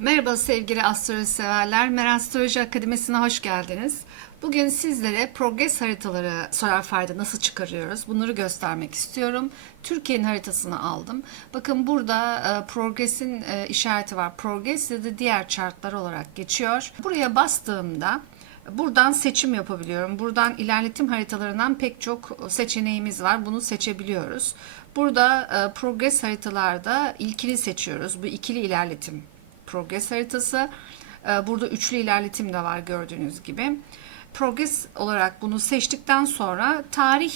Merhaba sevgili astroloji severler. Meral Astroloji Akademisi'ne hoş geldiniz. Bugün sizlere progres haritaları solar fayda nasıl çıkarıyoruz bunları göstermek istiyorum. Türkiye'nin haritasını aldım. Bakın burada e, progresin e, işareti var. Progress ya da diğer chartlar olarak geçiyor. Buraya bastığımda Buradan seçim yapabiliyorum. Buradan ilerletim haritalarından pek çok seçeneğimiz var. Bunu seçebiliyoruz. Burada e, progres haritalarda ilkili seçiyoruz. Bu ikili ilerletim progres haritası. E, Burada üçlü ilerletim de var gördüğünüz gibi. Progres olarak bunu seçtikten sonra tarih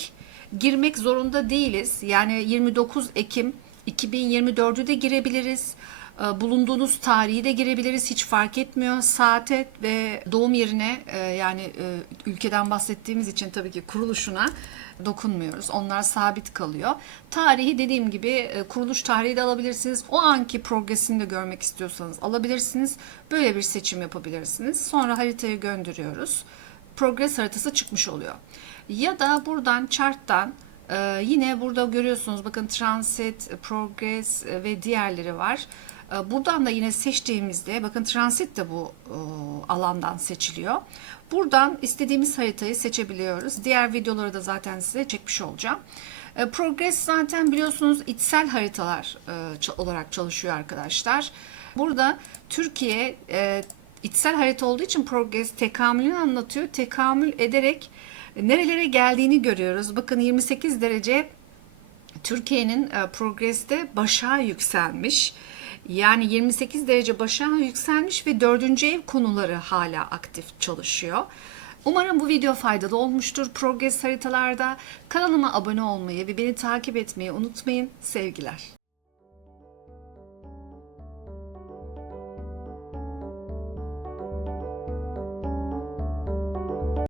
girmek zorunda değiliz. Yani 29 Ekim 2024'ü de girebiliriz. E, Bulunduğunuz tarihi de girebiliriz. Hiç fark etmiyor. Saate ve doğum yerine e, yani e, ülkeden bahsettiğimiz için tabii ki kuruluşuna dokunmuyoruz. Onlar sabit kalıyor. Tarihi dediğim gibi e, kuruluş tarihi de alabilirsiniz. O anki progresini de görmek istiyorsanız alabilirsiniz. Böyle bir seçim yapabilirsiniz. Sonra haritayı gönderiyoruz. Progres haritası çıkmış oluyor. Ya da buradan charttan ee, yine burada görüyorsunuz bakın transit, progress ve diğerleri var. Ee, buradan da yine seçtiğimizde bakın transit de bu e, alandan seçiliyor. Buradan istediğimiz haritayı seçebiliyoruz. Diğer videoları da zaten size çekmiş olacağım. Ee, progress zaten biliyorsunuz içsel haritalar e, olarak çalışıyor arkadaşlar. Burada Türkiye e, içsel harita olduğu için progress tekamülünü anlatıyor. Tekamül ederek nerelere geldiğini görüyoruz. Bakın 28 derece Türkiye'nin e, progreste başa yükselmiş. Yani 28 derece başa yükselmiş ve dördüncü ev konuları hala aktif çalışıyor. Umarım bu video faydalı olmuştur. Progress haritalarda kanalıma abone olmayı ve beni takip etmeyi unutmayın. Sevgiler.